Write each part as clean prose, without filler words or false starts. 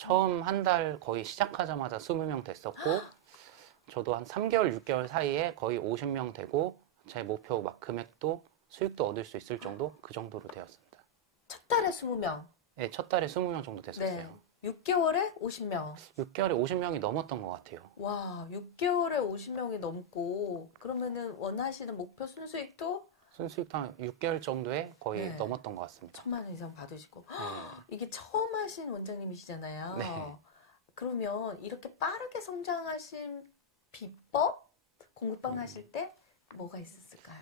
처음 한 달 거의 시작하자마자 20명 됐었고, 저도 한 3개월, 6개월 사이에 거의 50명 되고, 제 목표 막 금액도 수익도 얻을 수 있을 정도? 그 정도로 되었습니다. 첫 달에 20명. 네, 첫 달에 20명 정도 됐었어요. 네. 6개월에 50명. 6개월에 50명이 넘었던 것 같아요. 와, 6개월에 50명이 넘고, 그러면은 원하시는 목표 순수익도 순수익도 한 6개월 정도에 거의 네. 넘었던 것 같습니다. 1,000만 원 이상 받으시고. 네. 이게 처음 하신 원장님이시잖아요. 네. 그러면 이렇게 빠르게 성장하신 비법? 공부방 하실 때 뭐가 있었을까요?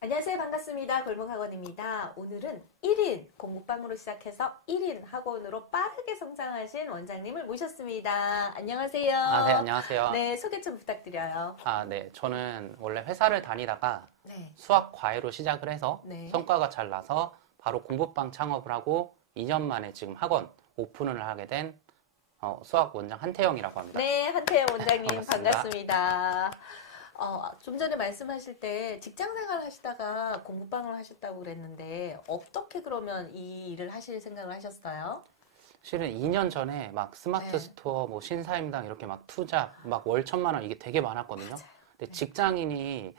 안녕하세요. 반갑습니다. 골목학원입니다. 오늘은 1인 공부방으로 시작해서 1인 학원으로 빠르게 성장하신 원장님을 모셨습니다. 안녕하세요. 네, 안녕하세요. 네, 소개 좀 부탁드려요. 네. 저는 원래 회사를 다니다가 네. 수학 과외로 시작을 해서 네. 성과가 잘 나서 바로 공부방 창업을 하고 2년 만에 지금 학원 오픈을 하게 된 수학 원장 한태영이라고 합니다. 네, 한태영 원장님 반갑습니다. 반갑습니다. 좀 전에 말씀하실 때 직장 생활 하시다가 공부방을 하셨다고 그랬는데 어떻게 그러면 이 일을 하실 생각을 하셨어요? 실은 2년 전에 막 스마트 네. 스토어, 뭐 신사임당 이렇게 막 투자, 막 월 1,000만 원 이게 되게 많았거든요. 맞아요. 근데 직장인이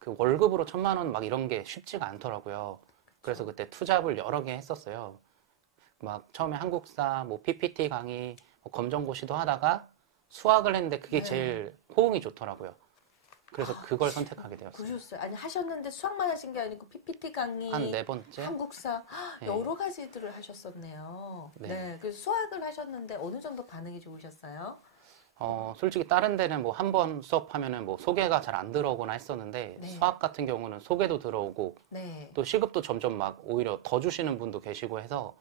그 월급으로 1,000만 원 막 이런 게 쉽지가 않더라고요. 그래서 그때 투잡을 여러 개 했었어요. 막 처음에 한국사, 뭐 PPT 강의, 뭐 검정고시도 하다가 수학을 했는데 그게 네. 제일 호응이 좋더라고요. 그래서 그걸 선택하게 되었어요. 그러셨어요. 아니 하셨는데 수학만 하신 게 아니고 PPT 강의, 한 4번째? 한국사 네. 여러 가지들을 하셨었네요. 네. 네. 그래서 수학을 하셨는데 어느 정도 반응이 좋으셨어요? 솔직히 다른 데는 뭐 한 번 수업하면은 뭐 소개가 잘 안 들어오거나 했었는데 네. 수학 같은 경우는 소개도 들어오고 네. 또 시급도 점점 막 오히려 더 주시는 분도 계시고 해서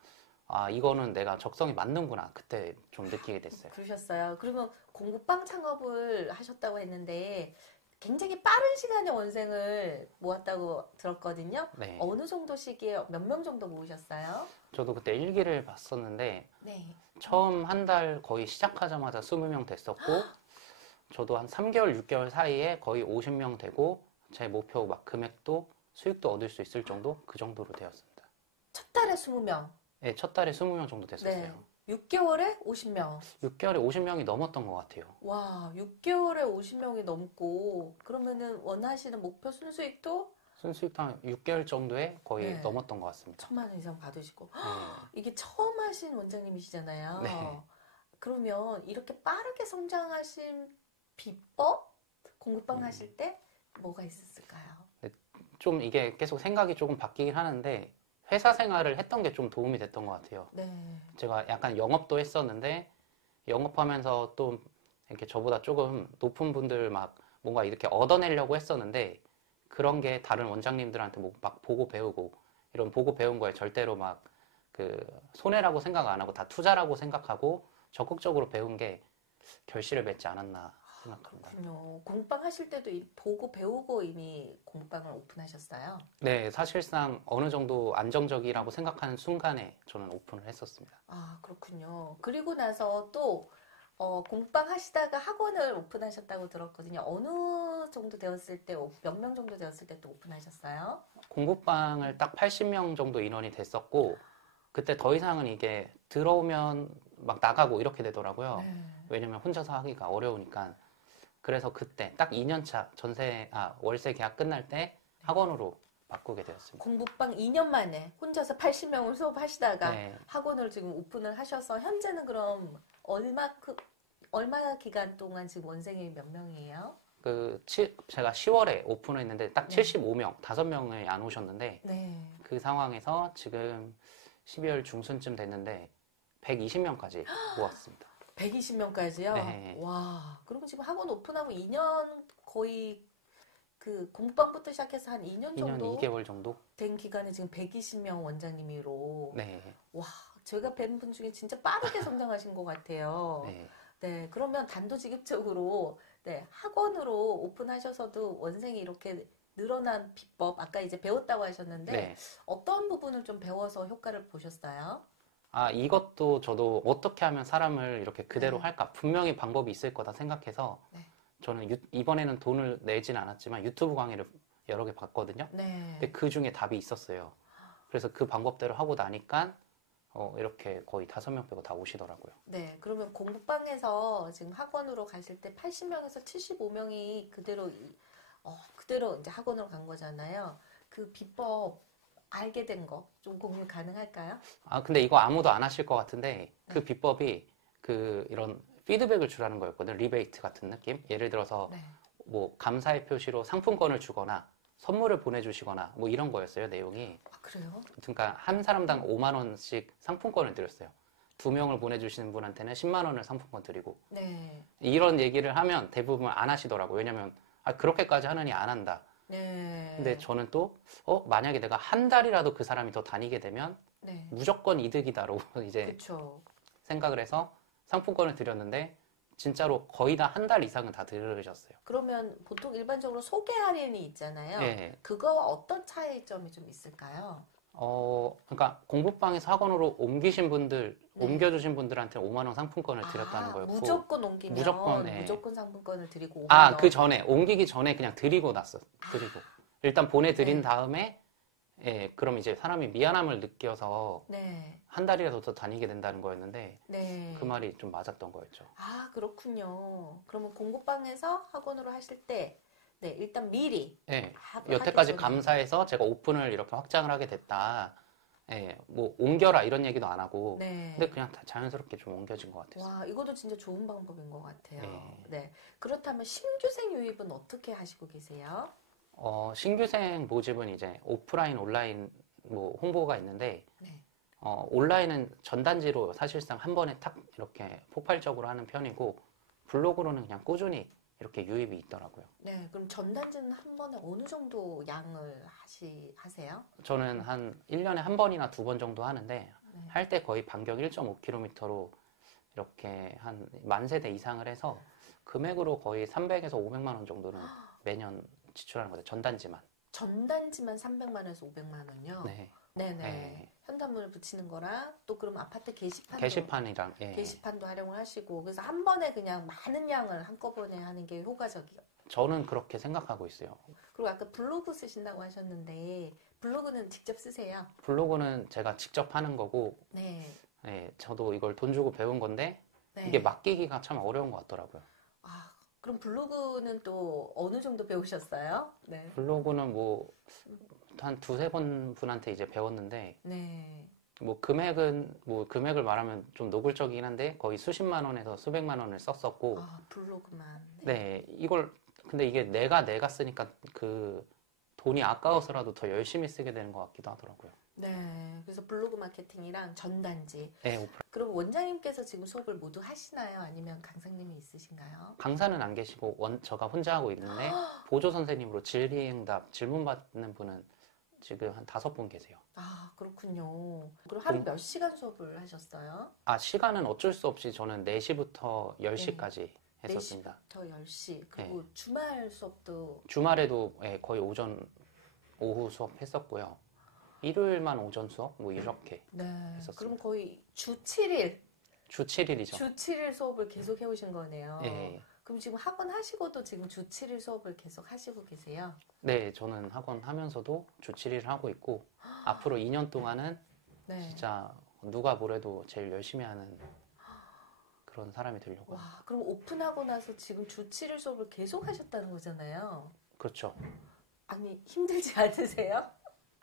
이거는 내가 적성이 맞는구나 그때 좀 느끼게 됐어요. 그러셨어요. 그러면 공부방 창업을 하셨다고 했는데 굉장히 빠른 시간에 원생을 모았다고 들었거든요. 네. 어느 정도 시기에 몇 명 정도 모으셨어요? 저도 그때 일기를 봤었는데 네. 처음 한 달 거의 시작하자마자 20명 됐었고 저도 한 3개월, 6개월 사이에 거의 50명 되고 제 목표 막 금액도 수익도 얻을 수 있을 정도? 그 정도로 되었습니다. 첫 달에 20명. 네, 첫 달에 20명 정도 됐었어요. 네. 6개월에 50명. 6개월에 50명이 넘었던 것 같아요. 와, 6개월에 50명이 넘고 그러면은 원하시는 목표 순수익도 순수익도 한 6개월 정도에 거의 네. 넘었던 것 같습니다. 1,000만 원 이상 받으시고. 네. 이게 처음 하신 원장님이시잖아요. 네. 그러면 이렇게 빠르게 성장하신 비법? 공부방 하실 때 뭐가 있었을까요? 좀 이게 계속 생각이 조금 바뀌긴 하는데 회사 생활을 했던 게 좀 도움이 됐던 것 같아요. 네. 제가 약간 영업도 했었는데 영업하면서 또 이렇게 저보다 조금 높은 분들 막 뭔가 이렇게 얻어내려고 했었는데 그런 게 다른 원장님들한테 뭐 막 보고 배우고 이런 보고 배운 거에 절대로 막 그 손해라고 생각 안 하고 다 투자라고 생각하고 적극적으로 배운 게 결실을 맺지 않았나 생각합니다. 그렇군요. 공부방 하실 때도 보고 배우고 이미 공부방을 오픈하셨어요? 네, 사실상 어느 정도 안정적이라고 생각하는 순간에 저는 오픈을 했었습니다. 그렇군요. 그리고 나서 또 공부방 하시다가 학원을 오픈하셨다고 들었거든요. 어느 정도 되었을 때, 몇 명 정도 되었을 때 또 오픈하셨어요? 공부방을 딱 80명 정도 인원이 됐었고 그때 더 이상은 이게 들어오면 막 나가고 이렇게 되더라고요. 네. 왜냐면 혼자서 하기가 어려우니까. 그래서 그때 딱 2년차 월세 계약 끝날 때 학원으로 바꾸게 되었습니다. 공부방 2년 만에 혼자서 80명을 수업하시다가 네. 학원을 지금 오픈을 하셔서 현재는 그럼 얼마 기간 동안 지금 원생이 몇 명이에요? 제가 10월에 오픈을 했는데 딱 네. 75명, 5명이 안 오셨는데 네. 그 상황에서 지금 12월 중순쯤 됐는데 120명까지 모았습니다. 120명까지요? 네. 와, 그리고 지금 학원 오픈하고 2년 거의 그 공부방부터 시작해서 한 2년 2년 정도 2개월 정도? 된 기간에 지금 120명 원장님으로. 네. 와, 제가 뵌 분 중에 진짜 빠르게 성장하신 것 같아요. 네. 네, 그러면 단도직입적으로 네, 학원으로 오픈하셔서도 원생이 이렇게 늘어난 비법, 아까 이제 배웠다고 하셨는데 네. 어떤 부분을 좀 배워서 효과를 보셨어요? 이것도 저도 어떻게 하면 사람을 이렇게 그대로 네. 할까? 분명히 방법이 있을 거다 생각해서 네. 저는 이번에는 돈을 내진 않았지만 유튜브 강의를 여러 개 봤거든요. 네. 근데 그 중에 답이 있었어요. 그래서 그 방법대로 하고 나니까 이렇게 거의 5명 빼고 다 오시더라고요. 네, 그러면 공부방에서 지금 학원으로 가실 때 80명에서 75명이 그대로 이제 학원으로 간 거잖아요. 그 비법 알게 된 거 좀 공유 가능할까요? 아, 근데 이거 아무도 안 하실 것 같은데 그 비법이 이런 피드백을 주라는 거였거든요. 리베이트 같은 느낌? 예를 들어서 네. 뭐 감사의 표시로 상품권을 주거나 선물을 보내주시거나 뭐 이런 거였어요, 내용이. 아, 그래요? 그러니까 한 사람당 5만 원씩 상품권을 드렸어요. 2명을 보내주시는 분한테는 10만 원을 상품권 드리고. 네. 이런 얘기를 하면 대부분 안 하시더라고요. 왜냐면 그렇게까지 하느니 안 한다. 네. 근데 저는 또 만약에 내가 한 달이라도 그 사람이 더 다니게 되면 네. 무조건 이득이다라고 이제 그렇죠. 생각을 해서 상품권을 드렸는데 진짜로 거의 다 한 달 이상은 다 들으셨어요. 그러면 보통 일반적으로 소개 할인이 있잖아요. 예. 그거와 어떤 차이점이 좀 있을까요? 그러니까 공부방에서 학원으로 옮기신 분들, 네. 옮겨주신 분들한테 5만 원 상품권을 드렸다는 거였고. 무조건 옮기면 무조건, 예. 무조건 상품권을 드리고 5만 아, 원. 그 전에, 옮기기 전에 그냥 드리고 드리고. 일단 보내드린 네. 다음에, 예, 그럼 이제 사람이 미안함을 느껴서 네. 한 달이라도 더 다니게 된다는 거였는데, 네. 그 말이 좀 맞았던 거였죠. 아, 그렇군요. 그러면 공부방에서 학원으로 하실 때, 네, 일단 미리. 예, 하기 여태까지 전에. 감사해서 제가 오픈을 이렇게 확장을 하게 됐다. 예, 뭐, 옮겨라 이런 얘기도 안 하고, 네. 근데 그냥 다 자연스럽게 좀 옮겨진 것 같았어요. 와, 이것도 진짜 좋은 방법인 것 같아요. 네. 네. 그렇다면 신규생 유입은 어떻게 하시고 계세요? 신규생 모집은 이제 오프라인, 온라인 뭐 홍보가 있는데, 네. 온라인은 전단지로 사실상 한 번에 탁 이렇게 폭발적으로 하는 편이고, 블로그로는 그냥 꾸준히 이렇게 유입이 있더라고요. 네, 그럼 전단지는 한 번에 어느 정도 양을 하세요? 저는 한 1년에 한 번이나 2번 정도 하는데, 네. 할 때 거의 반경 1.5km로 이렇게 한 10,000세대 이상을 해서, 금액으로 거의 300에서 500만 원 정도는 매년 지출하는 거죠. 전단지만. 전단지만 300만 원에서 500만 원요? 네. 네네. 네. 현관문을 붙이는 거랑 또 그럼 아파트 게시판이랑, 예. 게시판도 활용을 하시고 그래서 한 번에 그냥 많은 양을 한꺼번에 하는 게 효과적이요. 저는 그렇게 생각하고 있어요. 그리고 아까 블로그 쓰신다고 하셨는데 블로그는 직접 쓰세요? 블로그는 제가 직접 하는 거고, 네. 예, 저도 이걸 돈 주고 배운 건데, 네. 이게 맡기기가 참 어려운 것 같더라고요. 아, 그럼 블로그는 또 어느 정도 배우셨어요? 네. 블로그는 뭐, 한 2-3번 분한테 이제 배웠는데, 네. 뭐, 금액을 말하면 좀 노골적이긴 한데, 거의 수십만 원에서 수백만 원을 썼었고, 아, 블로그만. 네, 근데 이게 내가 쓰니까 돈이 아까워서라도 더 열심히 쓰게 되는 것 같기도 하더라고요. 네. 그래서 블로그 마케팅이랑 전단지. 네, 그럼 원장님께서 지금 수업을 모두 하시나요? 아니면 강사님이 있으신가요? 강사는 안 계시고, 저가 혼자 하고 있는데, 보조 선생님으로 질의응답, 질문 받는 분은 지금 한 5분 계세요. 아, 그렇군요. 그럼 하루 몇 시간 수업을 하셨어요? 시간은 어쩔 수 없이 저는 4시부터 10시까지 했었습니다. 4시부터 10시. 그리고 주말 수업도. 주말에도 거의 오후 수업 했었고요. 일요일만 오전 수업? 뭐 이렇게 네. 했었습니다. 그럼 거의 주 7일. 주 7일이죠. 주 7일 수업을 계속 해오신 거네요. 예. 그럼 지금 학원 하시고도 지금 주 7일 수업을 계속 하시고 계세요? 네, 저는 학원 하면서도 주 7일을 하고 있고, 앞으로 2년 동안은 네. 진짜 누가 뭐래도 제일 열심히 하는 그런 사람이 되려고. 와, 그럼 오픈하고 나서 지금 주 7일 수업을 계속 하셨다는 거잖아요. 그렇죠. 아니, 힘들지 않으세요?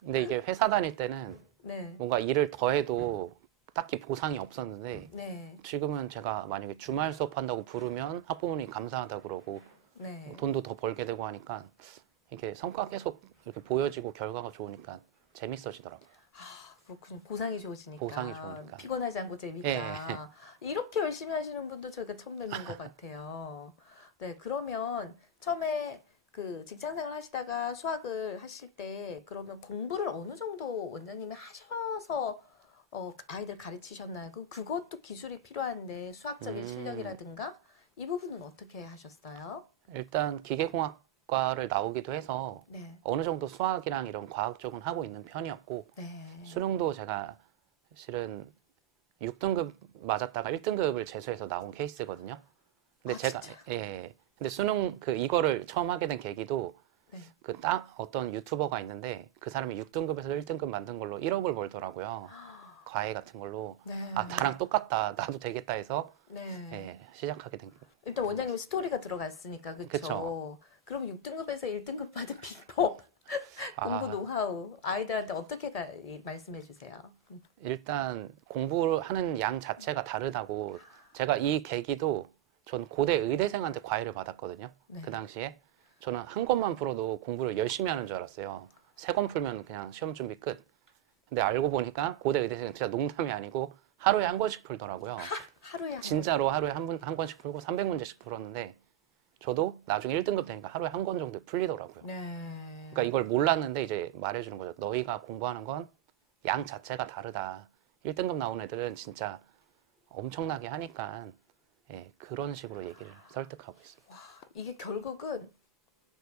근데 이게 회사 다닐 때는 네. 뭔가 일을 더 해도 딱히 보상이 없었는데, 네. 지금은 제가 만약에 주말 수업한다고 부르면 학부모님이 감사하다 그러고 네. 돈도 더 벌게 되고 하니까 이게 성과 계속 이렇게 보여지고 결과가 좋으니까 재밌어지더라고요. 그렇군요. 보상이 좋으시니까. 보상이 좋으니까. 피곤하지 않고 재밌다. 예. 이렇게 열심히 하시는 분도 저희가 처음 뵙는 것 같아요. 네, 그러면 처음에 그 직장생활 하시다가 수학을 하실 때 그러면 공부를 어느 정도 원장님이 하셔서 아이들 가르치셨나요? 그것도 기술이 필요한데 수학적인 실력이라든가 이 부분은 어떻게 하셨어요? 일단 기계공학과를 나오기도 해서 네. 어느 정도 수학이랑 이런 과학 쪽은 하고 있는 편이었고, 네. 수능도 제가 실은 6등급 맞았다가 1등급을 재수해서 나온 케이스거든요. 근데 제가 진짜요? 근데 수능 이거를 처음 하게 된 계기도 네. 어떤 유튜버가 있는데 그 사람이 6등급에서 1등급 만든 걸로 1억을 벌더라고요. 과외 같은 걸로 네. 아, 나랑 똑같다. 나도 되겠다 해서 네. 예, 시작하게 된 거예요. 일단 원장님 스토리가 들어갔으니까 그쵸? 그쵸. 그럼 6등급에서 1등급 받은 비법, 공부 아, 노하우 아이들한테 어떻게 말씀해 주세요? 일단 공부를 하는 양 자체가 다르다고 제가 이 계기도 전 고대 의대생한테 과외를 받았거든요. 네. 그 당시에 저는 한 권만 풀어도 공부를 열심히 하는 줄 알았어요. 세 권 풀면 그냥 시험 준비 끝. 근데 알고 보니까 고대 의대생은 진짜 농담이 아니고 하루에 한 권씩 풀더라고요. 하루에 한 진짜로 하루에 한 권씩 풀고 300문제씩 풀었는데 저도 나중에 1등급 되니까 하루에 한 권 정도 풀리더라고요. 네. 그러니까 이걸 몰랐는데 이제 말해주는 거죠. 너희가 공부하는 건 양 자체가 다르다. 1등급 나온 애들은 진짜 엄청나게 하니까 예, 그런 식으로 얘기를 설득하고 있습니다. 이게 결국은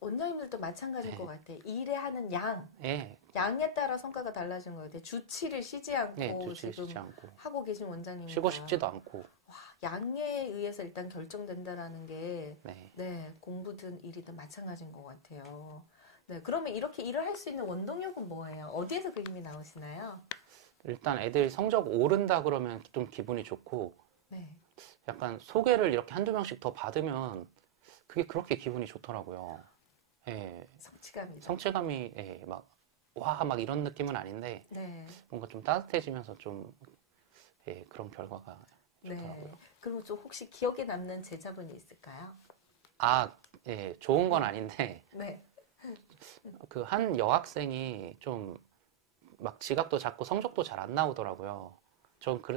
원장님들도 마찬가지일 네. 것 같아. 일에 하는 양, 예, 양에 따라 성과가 달라지는 것 같아. 주치를 쉬지 않고 예, 주치를 지금 쉬지 않고 하고 계신 원장님이니까 쉬고 싶지도 않고 와, 양에 의해서 일단 결정된다라는 게 네. 네, 공부든 일이든 마찬가지인 것 같아요. 네, 그러면 이렇게 일을 할 수 있는 원동력은 뭐예요? 어디에서 그 힘이 나오시나요? 일단 애들 성적 오른다 그러면 좀 기분이 좋고 네. 약간 소개를 이렇게 한두 명씩 더 받으면 그게 그렇게 기분이 좋더라고요. 예, 성취감이죠. 성취감이 예, 막 와, 막 이런 느낌은 아닌데 네. 뭔가 좀 따뜻해지면서 좀 예, 그런 결과가 좋더라고요. 네. 그럼 좀 혹시 기억에 남는 제자분이 있을까요? 아, 예, 좋은 건 아닌데 네. 그 한 여학생이 좀 막 지각도 잦고 성적도 잘 안 나오더라고요.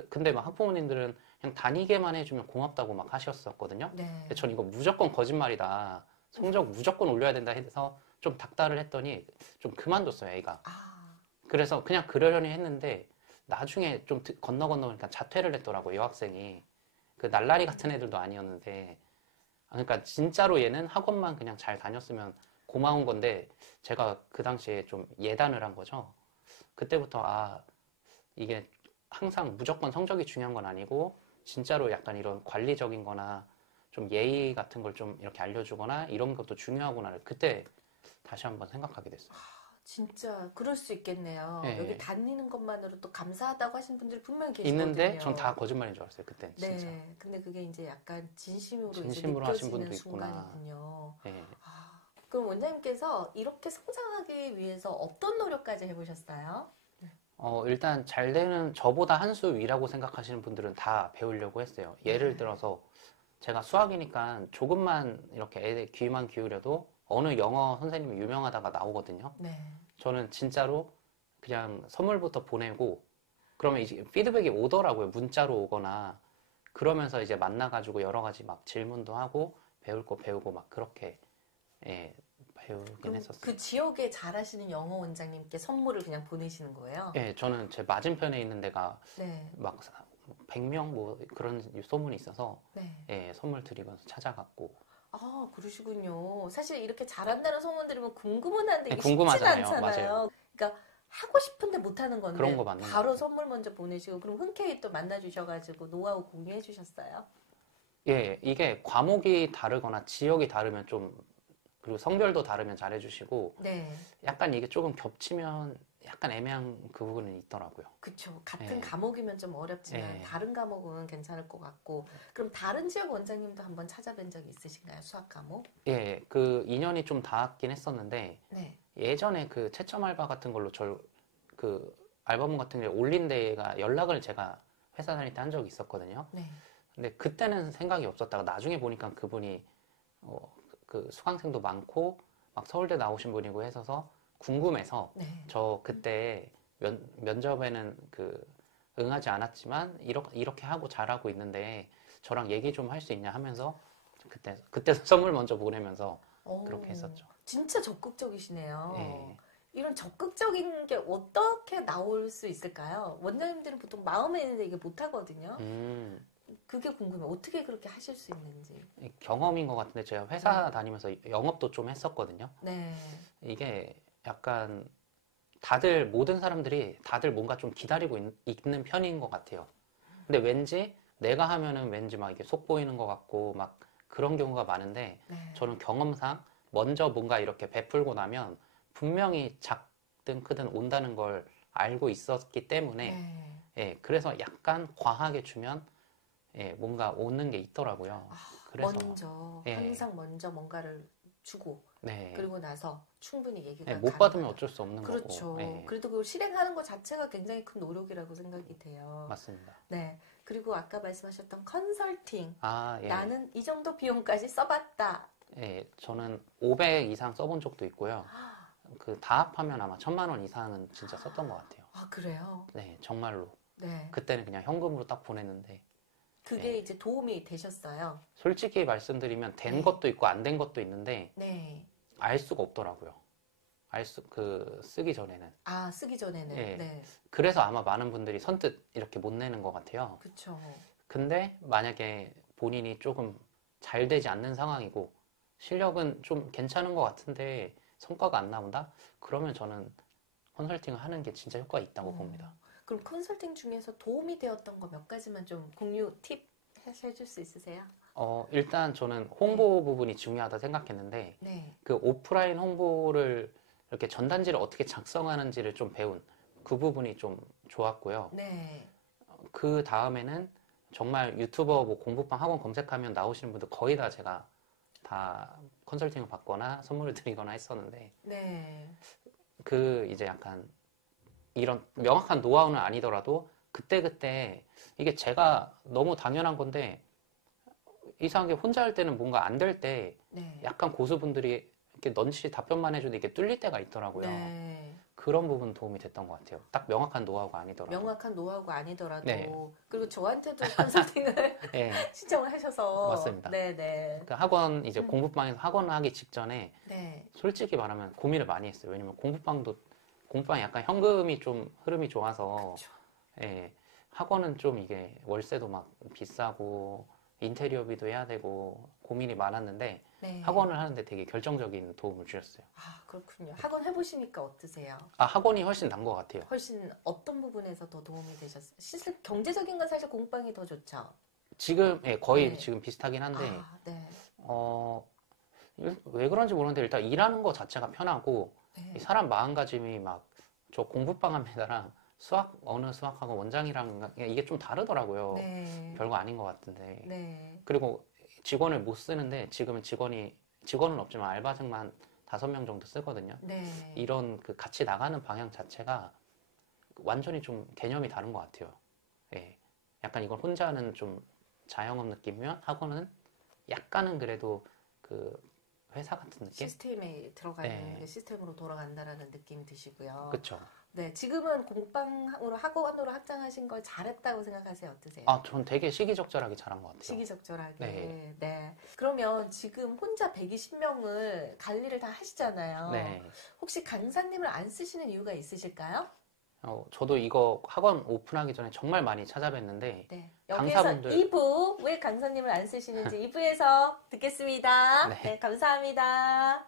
근데 막 학부모님들은 그냥 다니게만 해주면 고맙다고 막 하셨었거든요. 네. 근데 전 이거 무조건 거짓말이다. 성적 무조건 올려야 된다 해서 좀 닥달을 했더니 좀 그만뒀어요, 애가. 아, 그래서 그냥 그러려니 했는데 나중에 좀 건너 보니까 자퇴를 했더라고요, 여학생이. 그 날라리 같은 애들도 아니었는데. 그러니까 진짜로 얘는 학원만 그냥 잘 다녔으면 고마운 건데 제가 그 당시에 좀 예단을 한 거죠. 그때부터 아, 이게 항상 무조건 성적이 중요한 건 아니고 진짜로 약간 이런 관리적인 거나 좀 예의 같은 걸 좀 이렇게 알려주거나 이런 것도 중요하구나를 그때 다시 한번 생각하게 됐어요. 진짜 그럴 수 있겠네요. 네. 여기 다니는 것만으로 또 감사하다고 하신 분들이 분명 계시거든요. 있는데 전 다 거짓말인 줄 알았어요, 그때는 진짜. 네. 근데 그게 이제 약간 진심으로 이제 진심으로 하신 느껴지는 분도 있구나. 순간이군요. 예. 아, 그럼 원장님께서 이렇게 성장하기 위해서 어떤 노력까지 해보셨어요? 일단 잘 되는 저보다 한 수 위라고 생각하시는 분들은 다 배우려고 했어요. 예를 들어서 제가 수학이니까 조금만 이렇게 애들 귀만 기울여도 어느 영어 선생님이 유명하다가 나오거든요. 네. 저는 진짜로 그냥 선물부터 보내고 그러면 이제 피드백이 오더라고요. 문자로 오거나 그러면서 이제 만나가지고 여러 가지 막 질문도 하고 배울 거 배우고 막 그렇게 예, 배우긴 그럼 했었어요. 그 지역에 잘하시는 영어 원장님께 선물을 그냥 보내시는 거예요? 예, 저는 제 맞은편에 있는 데가 네. 막 100명 뭐 그런 소문이 있어서 네. 예, 선물 드리면서 찾아갔고 아, 그러시군요. 사실 이렇게 잘한다는 소문 들으면 궁금은 한데 네, 이게 쉽진 궁금하잖아요. 않잖아요. 맞아요. 그러니까 하고 싶은데 못하는 건데 그런 거 맞는 것 바로 같아요. 선물 먼저 보내시고 그럼 흔쾌히 또 만나주셔가지고 노하우 공유해 주셨어요? 예, 이게 과목이 다르거나 지역이 다르면 좀 그리고 성별도 다르면 잘해주시고 네. 약간 이게 조금 겹치면 약간 애매한 그 부분은 있더라고요. 그쵸. 같은 예. 과목이면 좀 어렵지만 예. 다른 과목은 괜찮을 것 같고 그럼 다른 지역 원장님도 한번 찾아뵌 적이 있으신가요? 수학 과목? 예, 그 인연이 좀 닿았긴 했었는데 네. 예전에 그 채점 알바 같은 걸로 그 알바몬 같은 게 올린 데가 연락을 제가 회사 다닐 때 한 적이 있었거든요. 네. 근데 그때는 생각이 없었다가 나중에 보니까 그분이 그 수강생도 많고 막 서울대 나오신 분이고 해서 궁금해서 네. 저 그때 면접에는 그 응하지 않았지만 이렇게 하고 잘하고 있는데 저랑 얘기 좀 할 수 있냐 하면서 그때 선물 먼저 보내면서 그렇게 했었죠. 진짜 적극적이시네요. 예. 이런 적극적인 게 어떻게 나올 수 있을까요? 원장님들은 보통 마음에 있는데 이게 못하거든요. 그게 궁금해요. 어떻게 그렇게 하실 수 있는지. 경험인 것 같은데 제가 회사 다니면서 영업도 좀 했었거든요. 네. 이게 약간 모든 사람들이 다들 뭔가 좀 기다리고 있는 편인 것 같아요. 근데 왠지 내가 하면은 왠지 막 이게 속 보이는 것 같고 막 그런 경우가 많은데 네. 저는 경험상 먼저 뭔가 이렇게 베풀고 나면 분명히 작든 크든 온다는 걸 알고 있었기 때문에 네. 예, 그래서 약간 과하게 주면 예, 뭔가 오는 게 있더라고요. 그래서 먼저 예. 항상 먼저 뭔가를 주고 네. 그리고 나서 충분히 얘기가 예, 못 가능하다. 받으면 어쩔 수 없는 그렇죠. 거고. 예, 그래도 그걸 실행하는 것 자체가 굉장히 큰 노력이라고 생각이 돼요. 맞습니다. 네. 그리고 아까 말씀하셨던 컨설팅. 아, 예. 나는 이 정도 비용까지 써봤다. 예, 저는 500 이상 써본 적도 있고요. 그 다 합하면 아마 1000만 원 이상은 진짜 썼던 것 같아요. 아, 그래요? 네, 정말로. 네. 그때는 그냥 현금으로 딱 보냈는데 그게 이제 도움이 되셨어요. 솔직히 말씀드리면 된 네. 것도 있고 안 된 것도 있는데 네. 알 수가 없더라고요. 쓰기 전에는. 아, 쓰기 전에는. 예. 네. 그래서 아마 많은 분들이 선뜻 이렇게 못 내는 것 같아요. 그쵸. 근데 만약에 본인이 조금 잘 되지 않는 상황이고 실력은 좀 괜찮은 것 같은데 성과가 안 나온다? 그러면 저는 컨설팅을 하는 게 진짜 효과가 있다고 봅니다. 그럼 컨설팅 중에서 도움이 되었던 거 몇 가지만 좀 공유 팁 해줄 수 있으세요? 일단 저는 홍보 부분이 중요하다 생각했는데 네. 그 오프라인 홍보를 이렇게 전단지를 어떻게 작성하는지를 좀 배운 그 부분이 좀 좋았고요. 네. 그 다음에는 정말 유튜버 뭐 공부방 학원 검색하면 나오시는 분들 거의 다 제가 다 컨설팅을 받거나 선물을 드리거나 했었는데 네. 그 이제 약간 이런 명확한 노하우는 아니더라도 그때그때 이게 제가 너무 당연한 건데 이상하게 혼자 할 때는 뭔가 안 될 때 네. 약간 고수분들이 이렇게 넌치 답변만 해주는데 이게 뚫릴 때가 있더라고요. 네. 그런 부분 도움이 됐던 것 같아요. 딱 명확한 노하우가 아니더라도. 명확한 노하우가 아니더라도 네. 그리고 저한테도 컨설팅을 네, 신청을 하셔서 맞습니다. 네네. 그 학원 이제 공부방에서 학원을 하기 직전에 네. 솔직히 말하면 고민을 많이 했어요. 왜냐면 공부방이 약간 현금이 좀 흐름이 좋아서 그쵸. 예, 학원은 좀 이게 월세도 막 비싸고 인테리어비도 해야 되고 고민이 많았는데 네. 학원을 하는데 되게 결정적인 도움을 주셨어요. 아, 그렇군요. 학원 해보시니까 어떠세요? 아, 학원이 훨씬 난 것 같아요. 훨씬 어떤 부분에서 더 도움이 되셨어요? 실제 경제적인 건 사실 공방이 더 좋죠. 지금 거의 네. 지금 비슷하긴 한데 아, 네. 왜 그런지 모르는데 일단 일하는 거 자체가 편하고 네. 이 사람 마음가짐이 막 저 공부방 합니다랑 어느 수학학원 원장이랑 이게 좀 다르더라고요. 네. 별거 아닌 것 같은데. 네. 그리고 직원을 못 쓰는데 지금은 직원은 없지만 알바생만 5명 정도 쓰거든요. 네. 이런 그 같이 나가는 방향 자체가 완전히 좀 개념이 다른 것 같아요. 예. 약간 이건 혼자 하는 좀 자영업 느낌이면 학원은 약간은 그래도 그 회사 같은 느낌? 시스템에 들어가는 네. 게 시스템으로 돌아간다라는 느낌 드시고요. 그쵸. 네, 지금은 공방으로 학원으로 확장하신 걸 잘했다고 생각하세요? 어떠세요? 아, 전 되게 시기적절하게 잘한 것 같아요. 시기적절하게. 네. 네. 그러면 지금 혼자 120명을 관리를 다 하시잖아요. 네. 혹시 강사님을 안 쓰시는 이유가 있으실까요? 저도 이거 학원 오픈하기 전에 정말 많이 찾아뵀는데 네. 여기서 강사분들 2부 왜 강사님을 안 쓰시는지 2부에서 듣겠습니다. 네. 네, 감사합니다.